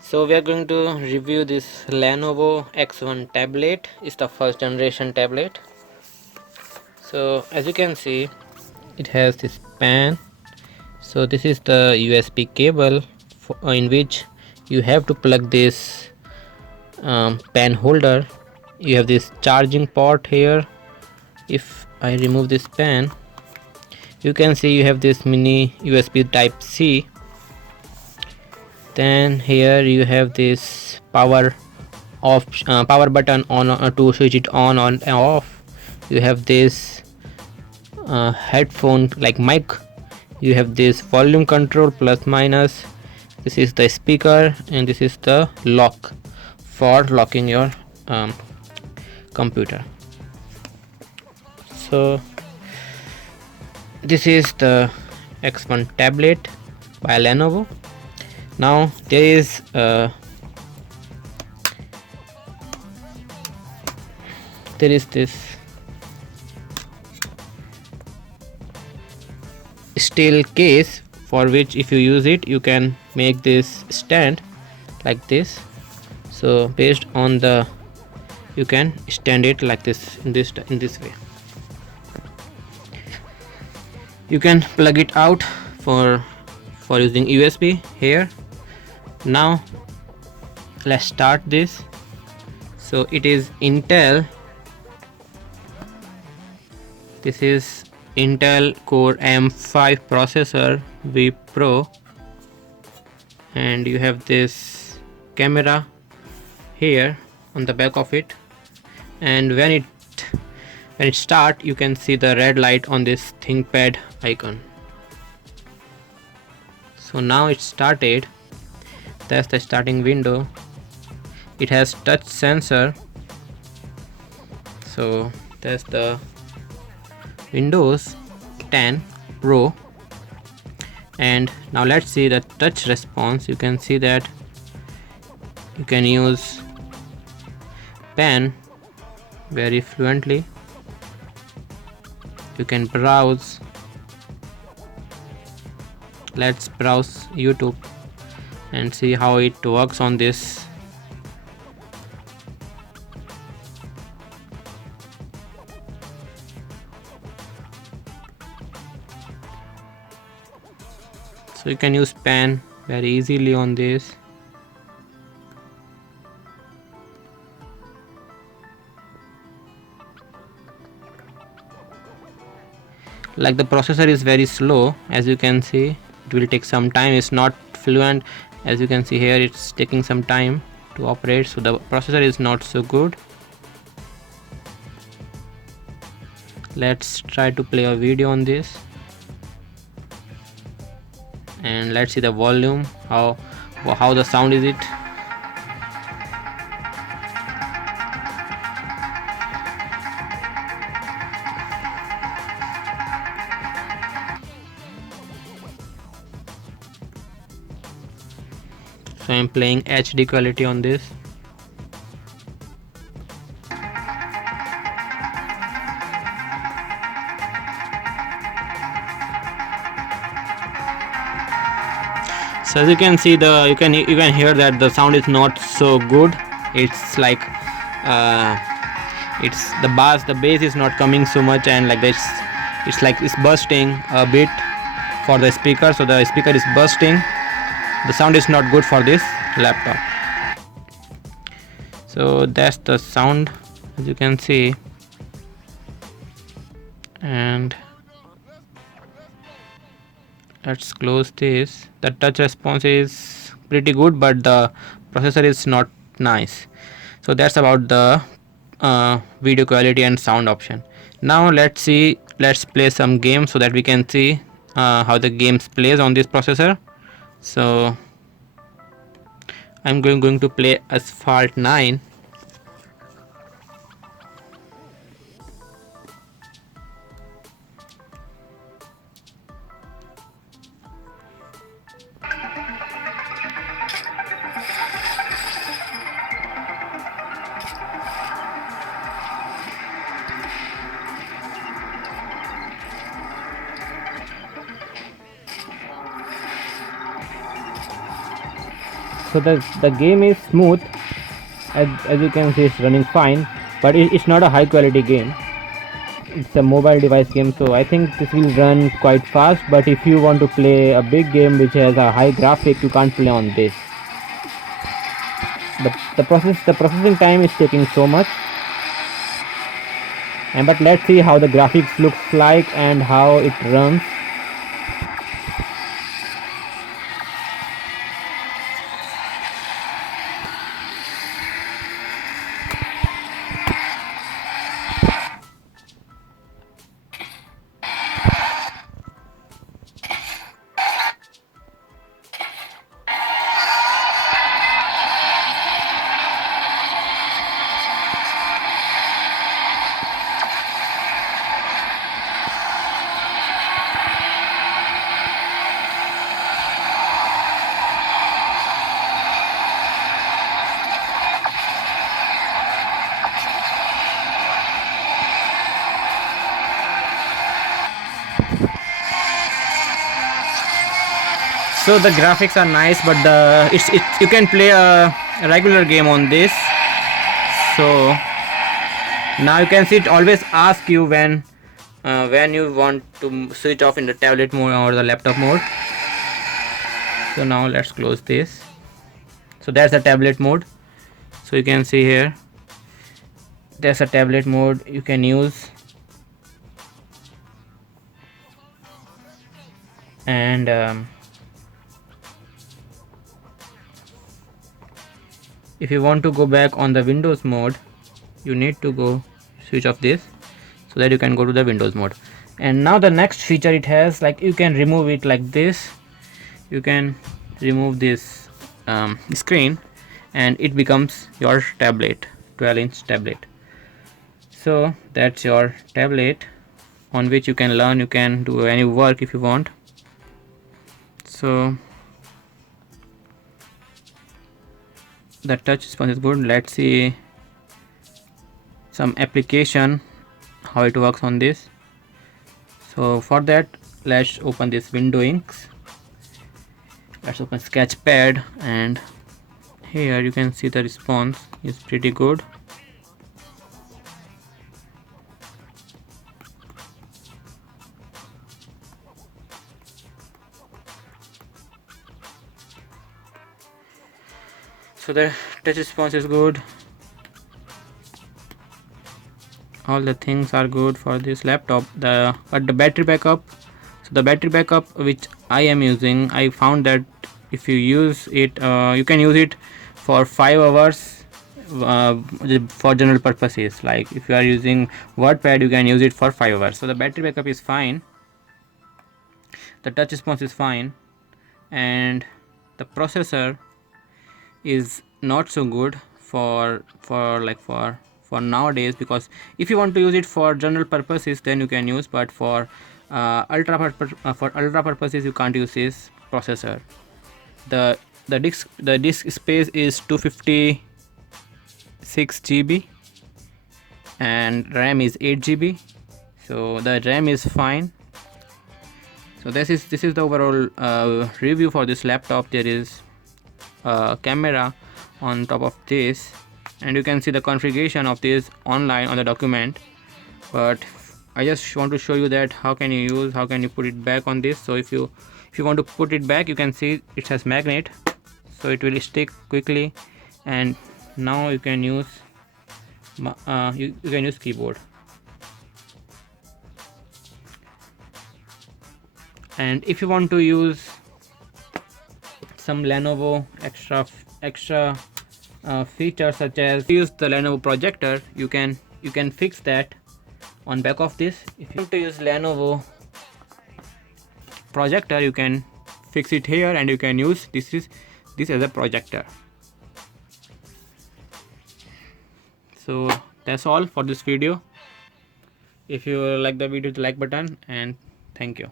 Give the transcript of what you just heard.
So we are going to review this Lenovo X1 tablet. It's the first generation tablet. So as you can see, it has this pen. So this is the USB cable in which you have to plug this pen holder. You have this charging port here. If I remove this pen, you can see you have this mini USB type C. Then here you have this power button on to switch it on and off. You have this headphone like mic. You have this volume control plus minus. This is the speaker, and this is the lock for locking your computer. So this is the X1 tablet by Lenovo. Now there is this steel case for which if you use it you can make this stand like this. So based on the you can stand it like this in this way. You can plug it out for using USB here. Now let's start this. So it is Intel. This is Intel Core M5 processor V Pro, and you have this camera here on the back of it, and when it starts you can see the red light on this ThinkPad icon. So now it started. That's the starting window. It has touch sensor. So that's the Windows 10 Pro. And now let's see the touch response. You can see that you can use pen very fluently. You can browse. Let's browse YouTube and see how it works on this. So you can use pen very easily on this. Like the processor is very slow, as you can see. It will take some time. It's not fluent, as you can see here. It's taking some time to operate, so the processor is not so good. Let's try to play a video on this, and let's see the volume, how the sound is it. So I'm playing HD quality on this. So as you can see, you can hear that the sound is not so good. It's like it's the bass is not coming so much, and like this it's bursting a bit for the speaker. So the speaker is bursting. The sound is not good for this laptop. So that's the sound, as you can see. And let's close this. The touch response is pretty good, but the processor is not nice. So that's about the video quality and sound option. Now let's play some games so that we can see how the games plays on this processor. So I'm going to play Asphalt 9. So the game is smooth, as you can see it's running fine, but it's not a high quality game. It's a mobile device game, so I think this will run quite fast, but if you want to play a big game which has a high graphic, you can't play on this. The processing time is taking so much. And but let's see how the graphics looks like and how it runs. So the graphics are nice, but you can play a regular game on this. So now you can see it always ask you when you want to switch off in the tablet mode or the laptop mode. So now let's close this. So that's the tablet mode. So you can see here, there's a tablet mode you can use. And if you want to go back on the Windows mode, you need to go switch off this so that you can go to the Windows mode. And now the next feature it has, like you can remove it like this. You can remove this screen and it becomes your tablet, 12-inch tablet. So that's your tablet on which you can learn, you can do any work if you want. So the touch response is good. Let's see some application how it works on this. So for that, let's open this Windowings. Let's open Sketchpad, and here you can see the response is pretty good. So the touch response is good, all the things are good for this laptop. But the battery backup, so the battery backup which I am using, I found that if you use it, you can use it for 5 hours for general purposes. Like if you are using WordPad, you can use it for 5 hours. So the battery backup is fine, the touch response is fine, and the processor is not so good for nowadays, because if you want to use it for general purposes then you can use, but for ultra purposes you can't use this processor. The disk space is 256 GB and RAM is 8 GB. So the RAM is fine. So this is the overall review for this laptop. There is camera on top of this, and you can see the configuration of this online on the document, but I just want to show you that how can you put it back on this. So if you want to put it back, you can see it has magnet, so it will stick quickly, and now you can use you can use keyboard. And if you want to use some Lenovo extra features, such as use the Lenovo projector, you can fix that on back of this. If you want to use Lenovo projector, you can fix it here, and you can use this as a projector. So that's all for this video. If you like the video, hit the like button, and thank you.